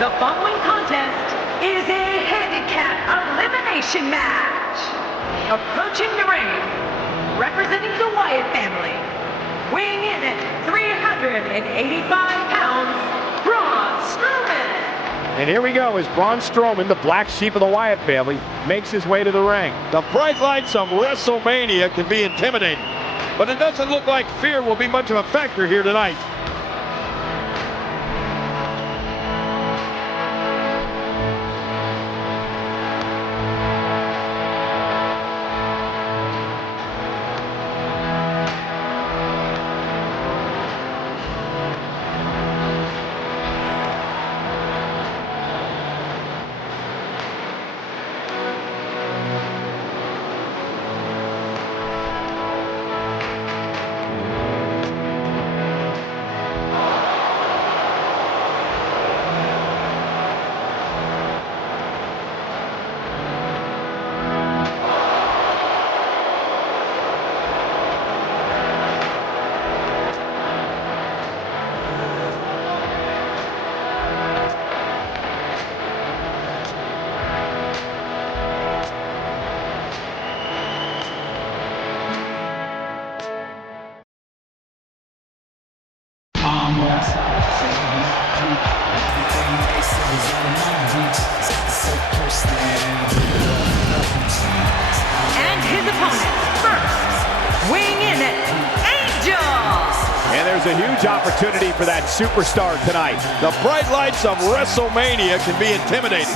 The following contest is a handicap elimination match. Approaching the ring, representing the Wyatt family, weighing in at 385 pounds, Braun Strowman. And here we go as Braun Strowman, the black sheep of the Wyatt family, makes his way to the ring. The bright lights of WrestleMania can be intimidating, but it doesn't look like fear will be much of a factor here tonight. And his opponent, first, weighing in at Angel. And there's a huge opportunity for that superstar tonight. The bright lights of WrestleMania can be intimidating,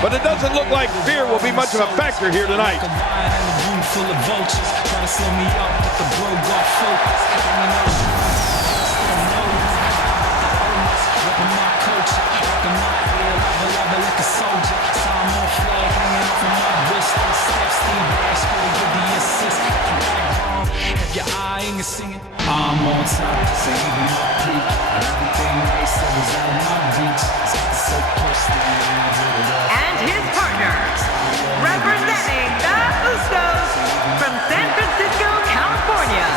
but it doesn't look like fear will be much of a factor here tonight. Full of vultures, try to slow me up, but the bro got focus. Repping my culture, rocking my ear, lava like a soldier. Samoan flag hanging off of my wrist. Step Steve Nash, go to give the assist. Have your eye and you're singing. I'm on top, saving my peak. Everything they said was out of my reach. So close to me, And his partner, representing the Usos from San Francisco, California,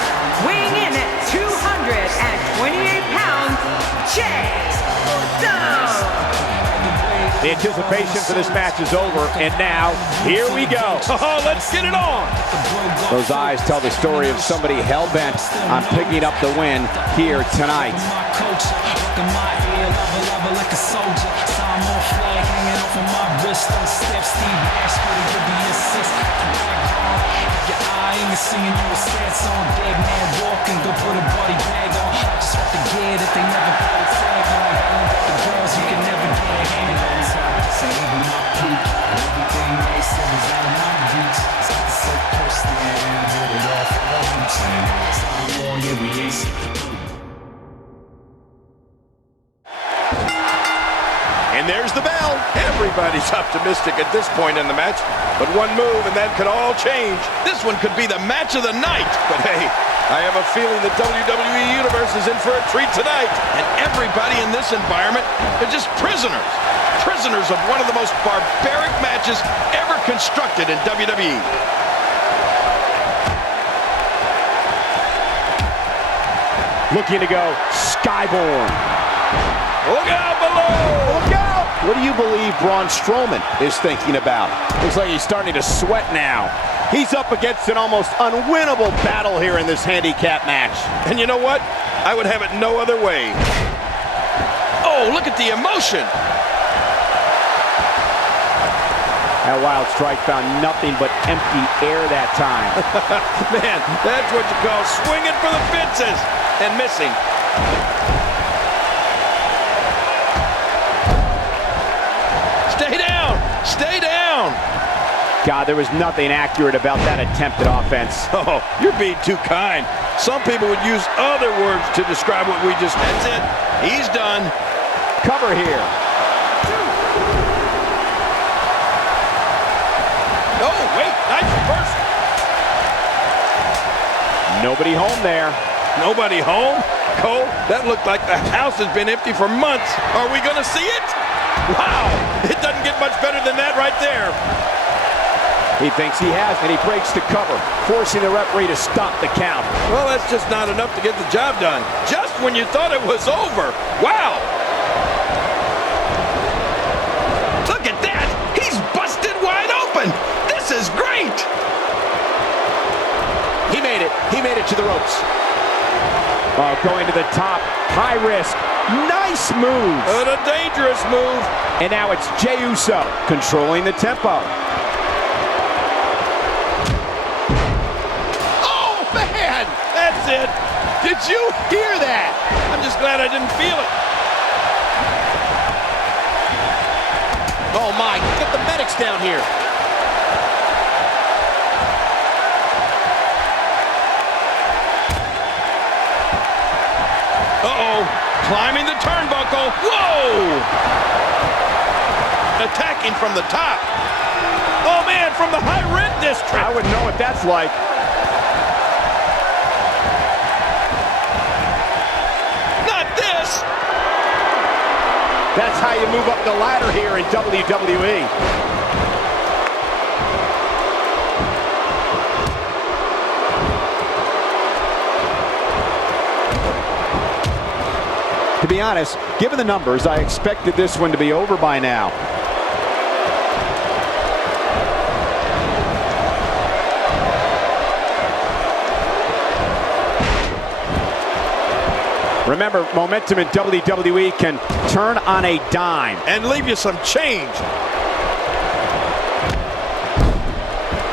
weighing in at 228 pounds, Jay Uso. The anticipation for this match is over, and now, here we go. Oh, let's get it on. Those eyes tell the story of somebody hell-bent on picking up the win here tonight. Seeing you a stance on dead man walking, go put a body bag on. Just have to get it, they never put a tag on. The girls you can never get a hand on. Saving my peak, everything they said was out of my reach. So close to the end, did it all for all I'm saying. So long, yeah, we ace. And there's the bell. Everybody's optimistic at this point in the match, but one move and that could all change. This one could be the match of the night. But hey, I have a feeling the WWE Universe is in for a treat tonight. And everybody in this environment are just prisoners. Prisoners of one of the most barbaric matches ever constructed in WWE. Looking to go Skyborn. Look out below! Look out! What do you believe Braun Strowman is thinking about? Looks like he's starting to sweat now. He's up against an almost unwinnable battle here in this handicap match. And you know what? I would have it no other way. Oh, look at the emotion. That wild strike found nothing but empty air that time. Man, that's what you call swinging for the fences and missing. Stay down! Stay down! God, there was nothing accurate about that attempted offense. Oh, you're being too kind. Some people would use other words to describe what we just... That's it. He's done. Cover here. Oh, wait. Nice reversal. Nobody home there. Nobody home? Cole, that looked like the house has been empty for months. Are we going to see it? Wow. It doesn't get much better than that right there. He thinks he has, and he breaks the cover, forcing the referee to stop the count. Well, that's just not enough to get the job done. Just when you thought it was over. Wow. made it. He made it to the ropes. Oh, going to the top. High risk. Nice move. And a dangerous move. And now it's Jey Uso controlling the tempo. Oh, man! That's it. Did you hear that? I'm just glad I didn't feel it. Oh, my. Get the medics down here. Uh-oh. Climbing the turnbuckle. Whoa! Attacking from the top. Oh, man, from the high rent district. I wouldn't know what that's like. Not this. That's how you move up the ladder here in WWE. To be honest, given the numbers, I expected this one to be over by now. Remember, momentum in WWE can turn on a dime. And leave you some change.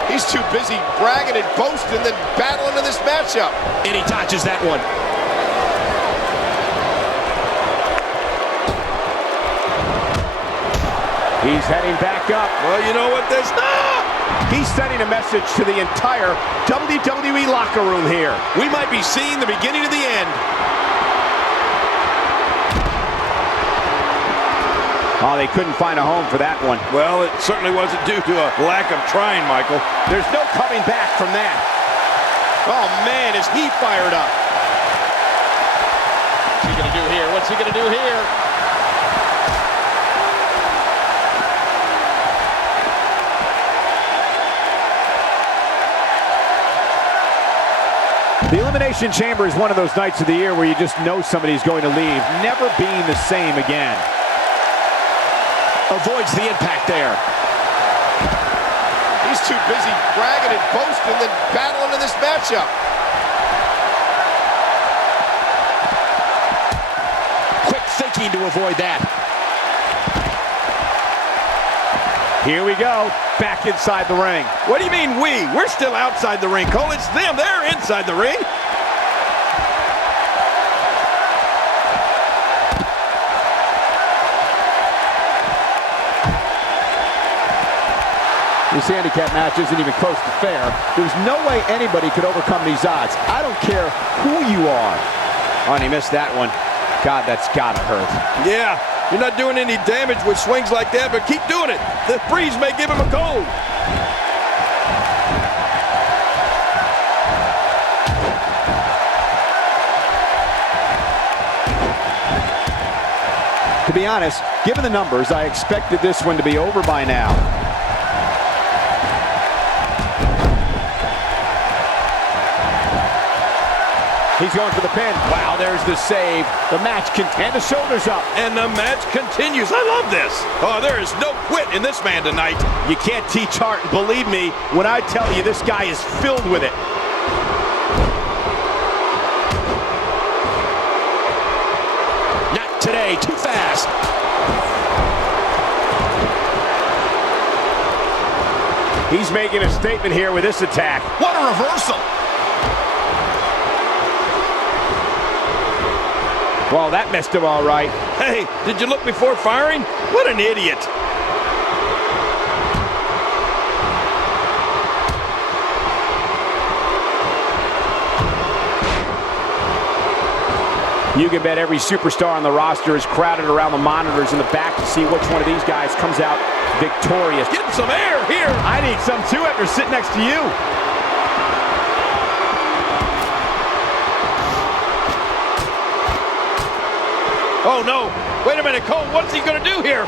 He's too busy bragging and boasting than battling in this matchup. And he dodges that one. He's heading back up. Well, you know what this... He's sending a message to the entire WWE locker room here. We might be seeing the beginning of the end. Oh, they couldn't find a home for that one. Well, it certainly wasn't due to a lack of trying, Michael. There's no coming back from that. Oh, man, is he fired up. What's he going to do here? What's he going to do here? The Elimination Chamber is one of those nights of the year where you just know somebody's going to leave, never being the same again. Avoids the impact there. He's too busy bragging and boasting than battling in this matchup. Quick thinking to avoid that. Here we go, back inside the ring. What do you mean we? We're still outside the ring, Cole. It's them. They're inside the ring. This handicap match isn't even close to fair. There's no way anybody could overcome these odds. I don't care who you are. Oh, and he missed that one. God, that's gotta hurt. Yeah, you're not doing any damage with swings like that, but keep doing it. The freeze may give him a cold. To be honest, given the numbers, I expected this one to be over by now. He's going for the pin. Wow, there's the save. The match and the shoulders up. And the match continues. I love this. Oh, there is no quit in this man tonight. You can't teach heart. Believe me when I tell you this guy is filled with it. Not today. Too fast. He's making a statement here with this attack. What a reversal. Well, that messed him all right. Hey, did you look before firing? What an idiot. You can bet every superstar on the roster is crowded around the monitors in the back to see which one of these guys comes out victorious. Getting some air here. I need some too after sitting next to you. Oh, no. Wait a minute, Cole. What's he going to do here?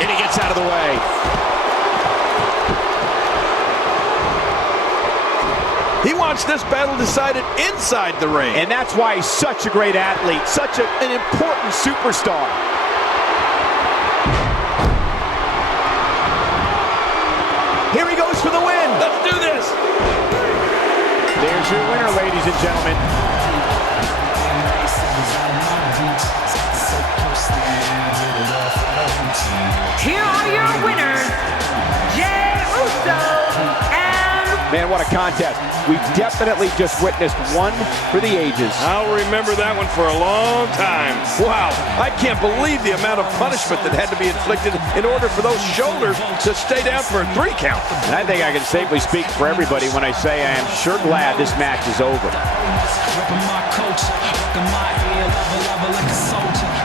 And he gets out of the way. He wants this battle decided inside the ring. And that's why he's such a great athlete, such an important superstar. this. There's your winner, ladies and gentlemen. Here are your winners, Jey Uso and... Man, what a contest. We definitely just witnessed one for the ages. I'll remember that one for a long time. Wow, I can't believe the amount of punishment that had to be inflicted in order for those shoulders to stay down for a 3 count. And I think I can safely speak for everybody when I say I am sure glad this match is over. Ripping my coat, rocking my ear, level like a soldier.